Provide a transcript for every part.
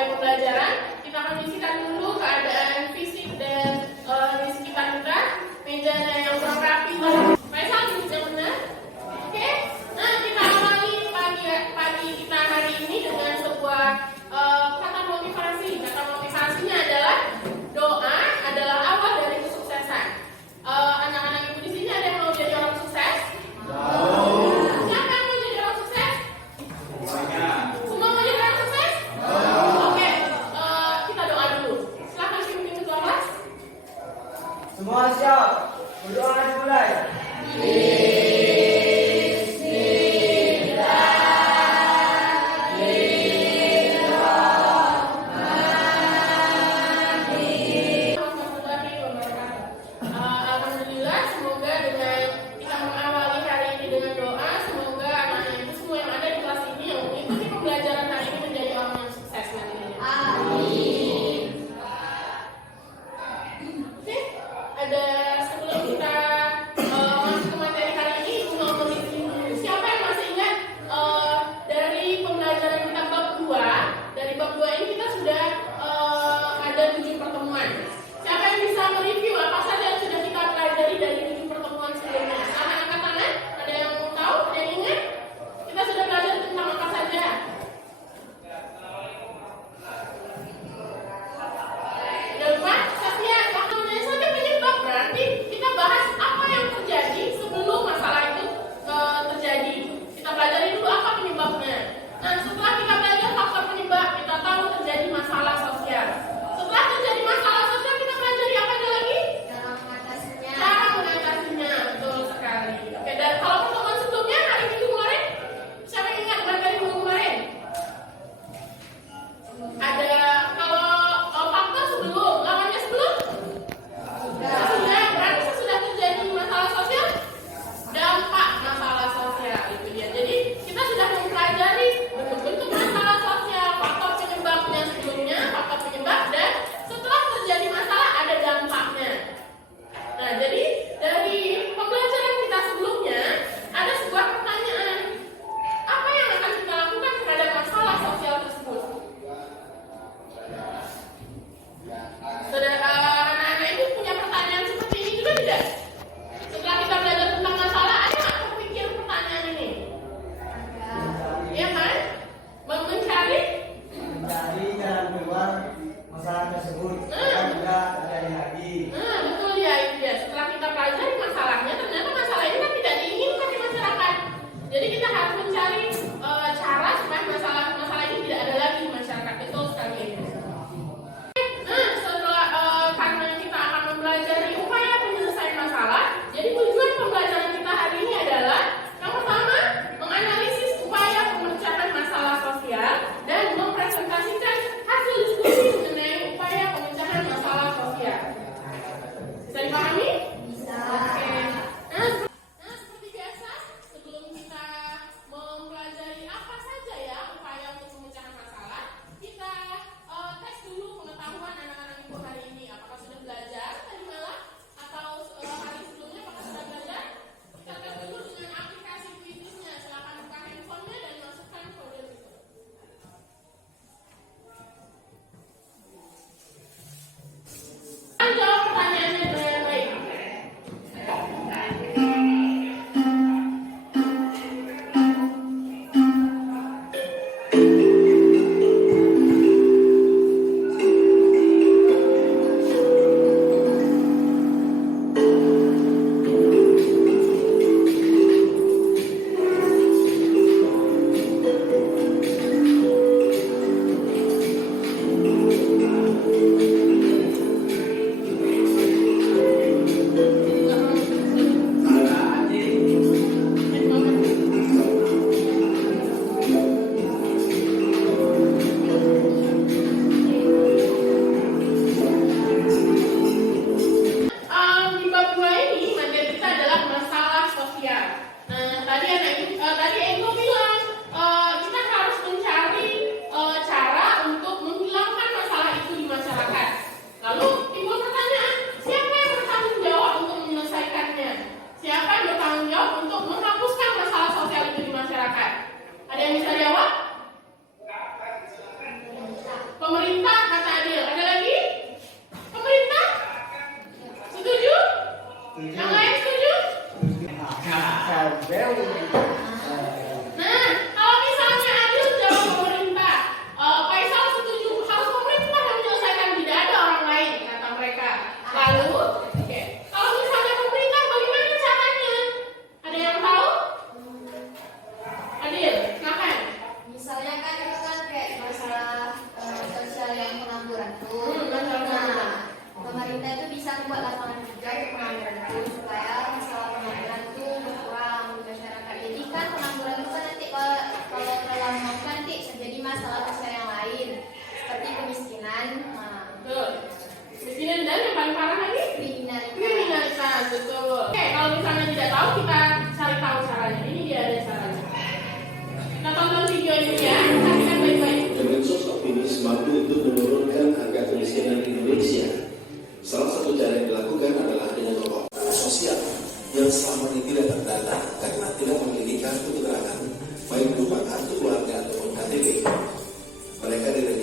mulai pembelajaran. Kita akan visikan dulu keadaan fisik dan di sekitar kita. Mejanya yang kurang rapi. Faisal duduk yang benar. Oke. Nah, kita awali pagi kita hari ini dengan sebuah kata motivasi. Kata motivasinya adalah doa adalah awal dari kesuksesan. Anak-anak ibu di sini ada yang mau jadi orang sukses? Siapa yang mau jadi orang sukses? Semua mau jadi orang sukses? Oke, kita doa dulu.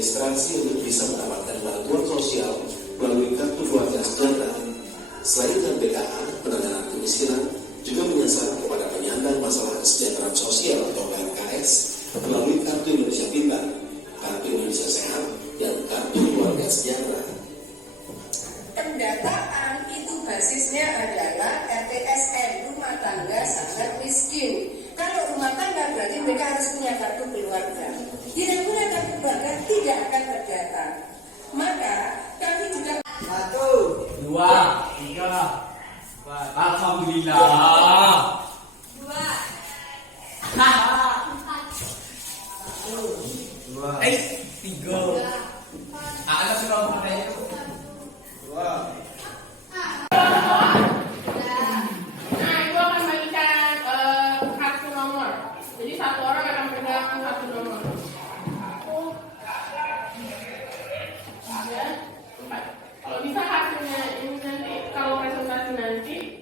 registrasi untuk bisa mendapatkan bantuan sosial melalui kartu keluarga sejahtera. Selain PKH, penanganan kemiskinan juga menyasar kepada penyandang masalah kesejahteraan sosial atau KMKS melalui Kartu Indonesia Pintar, Kartu Indonesia Sehat, dan Kartu Keluarga Sejahtera. Pendataan itu basisnya adalah RTSM, rumah tangga sangat miskin. Kalau rumah tangga berarti mereka harus punya kartu keluarga. Tidak punya kartu keluarga tidak akan terdata. Maka kami juga 1, 2, 3, 4. Alhamdulillah. 2. 3. Ada sudah mulai. 2. Nah, ibu akan bagikan kartu nomor. Jadi satu orang akan pegang satu nomor. Ya, 4. Kalau bisa hasilnya ini nanti, kalau presentasi nanti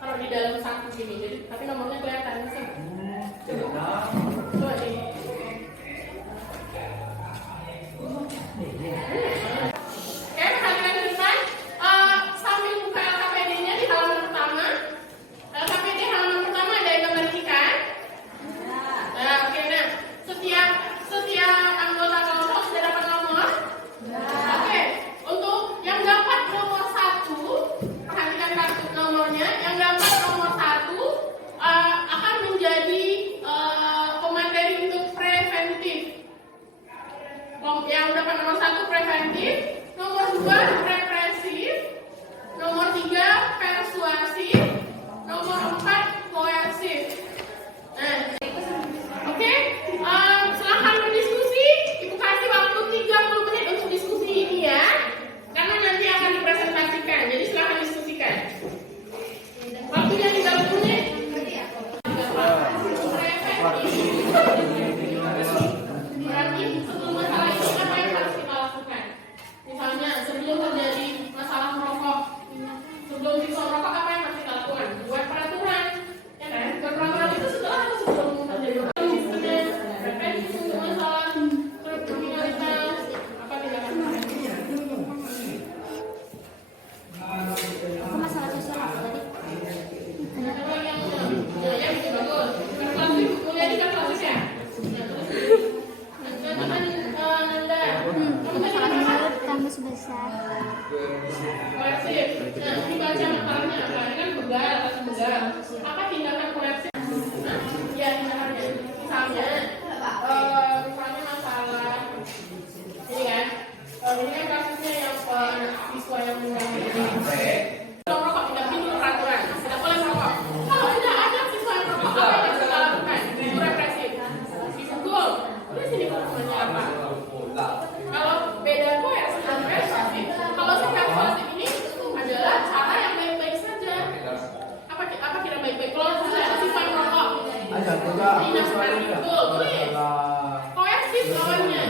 taruh di dalam saku gini. Jadi, tapi nomornya kelihatan. Coba ini. Oke, perhatikan ke depan. Sambil buka LKPD-nya di halaman pertama. LKPD halaman pertama ada yang gambar ini kan? Nah, oke, nah setiap anggota kelompok sudah dapat nomor? Oke, untuk yang dapat nomor 1, perhatikan kartu nomornya. Yang dapat nomor 1 akan menjadi pemateri untuk preventif. Yang dapat nomor 1 preventif, nomor 2 represif, nomor 3 persuasif, nomor 4 koersif. Nah, oke, silahkan berdiskusi. Ibu kasih waktu 30 menit untuk diskusi ini ya, karena nanti akan dipresentasikan. Jadi silahkan diskusikan. Waktunya 30 menit. Berarti sebelum masalah ini apa yang harus kita lakukan? Misalnya sebelum terjadi masalah merokok, sebelum siswa merokok apa yang harus kita lakukan? Buat peraturan, ya kan? Buat peraturan itu setelah atau sebelum terjadi sistemnya, preventif untuk masalah kriminalitas, apa tindakan preventif? Masalah sosial apa tadi? Apa yang ya itu bagus. Persuasif, kuliah di persuasif ya. Nanda, kamu tadi apa? Menurut kamus besar. Koersif. Nah, dibaca masalahnya apa? Ini kan begal atau begal. Apa tindakan koersif? Ya, tindakannya. Misalnya masalah ini kan. Ini kan kasusnya yang siswa yang mengalami merokok tidak pintu peraturan, tidak boleh merokok. Kalau tidak ada siswa yang merokok, apa yang harus kita lakukan? Itu represif. Dipukul. Ini sini hukumannya apa? Kalau beda koersif dan persuasif, kalau si persuasif ini adalah cara yang baik-baik saja. Apa kira baik-baik? Kalau sudah ada siswa yang merokok, ini seperti itu. Tulis. Koersif lawannya.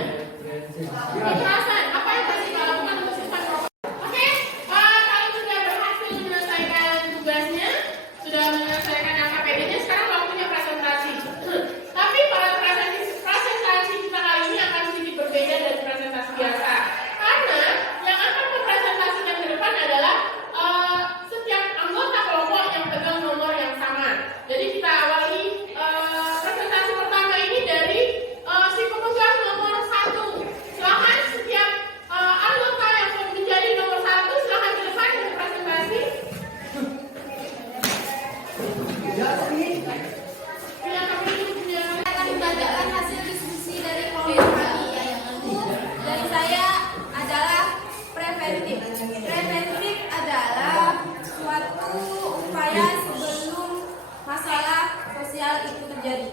Kekerasan. Apa yang harus kita lakukan untuk siswa yang merokok? Oke, kalau sudah berhasil menyelesaikan tugasnya, sudah menyelesaikan LKPD-nya, sekarang waktunya presentasi. Tapi pada presentasi kita kali ini akan sedikit berbeda dari presentasi biasa. Karena yang akan mempresentasikan ke depan adalah setiap anggota kelompok yang pegang nomor yang sama. Jadi kita awali presentasi pertama ini dari si pemegang nomor 1. Silakan setiap anggota yang menjadi nomor 1 silakan ke depan untuk presentasi. Akan membacakan hasil diskusi dari kelompok kami. Dari saya adalah preventif. Preventif adalah suatu upaya sebelum masalah sosial itu terjadi.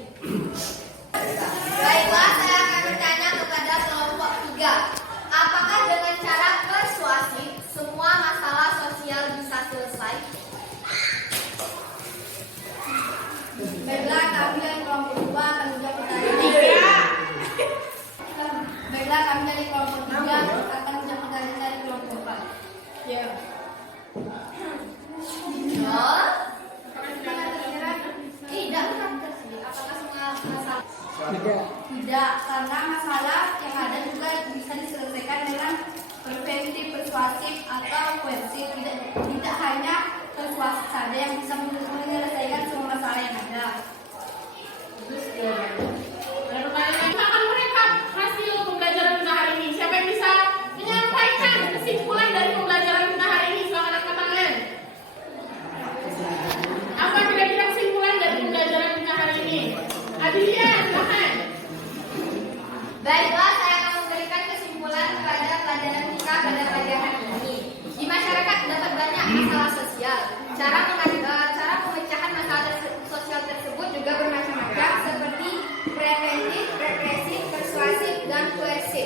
Baiklah, saya akan bertanya kepada kelompok 3. Apakah dengan cara persuasif semua masalah sosial bisa selesai? Baiklah, kami dari kelompok 2 akan menjawab pertanyaan. Baiklah, kami dari kelompok 3 akan menjawab pertanyaan dari kelompok 4. Ya. Tidak, apakah semua masalah? Tidak, karena masalah yang ada juga bisa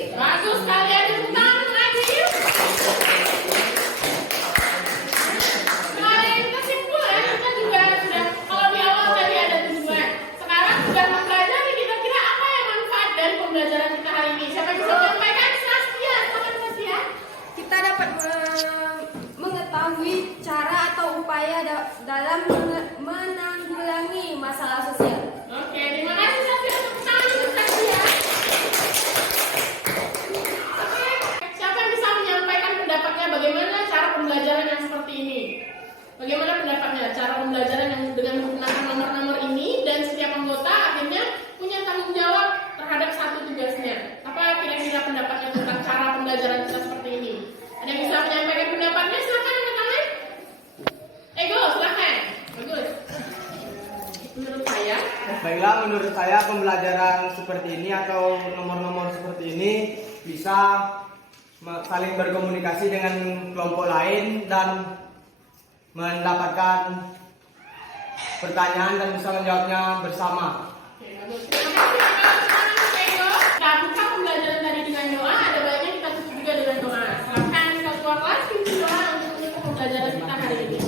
Bagus sekali, ada tepuk tangan lagi yuk. Sekarang kita simpul ya, kita juga sudah, kalau di awal tadi ada tujuan. Sekarang sudah mempelajari kira-kira apa yang manfaat dari pembelajaran kita hari ini. Siapa yang bisa menyampaikan? Saskia, silakan Saskia. Kita dapat mengetahui cara atau upaya dalam menanggulangi masalah sosial. Oke, terima kasih Saskia untuk tangan Saskia. Oke, siapa yang bisa menyampaikan pendapatnya bagaimana cara pembelajaran yang seperti ini? Bagaimana pendapatnya cara pembelajaran yang dengan menggunakan nomor-nomor ini dan setiap anggota akhirnya punya tanggung jawab terhadap satu tugasnya. Apa kira-kira pendapatnya tentang cara pembelajaran kita seperti ini? Ada yang bisa menyampaikan pendapatnya? Silakan angkat tangan. Ego, silakan. Bagus. Menurut saya, Baiklah, menurut saya pembelajaran seperti ini atau nomor-nomor seperti ini bisa saling berkomunikasi dengan kelompok lain dan mendapatkan pertanyaan dan bisa menjawabnya bersama. oke, bagus. Terima kasih Ego. Kita buka pembelajaran tadi dengan doa. Ada baiknya kita tutup juga dengan doa. Silakan kita keluar kelas pimpin doa untuk menutup pembelajaran kita hari ini.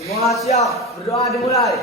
Semua siap, berdoa dimulai.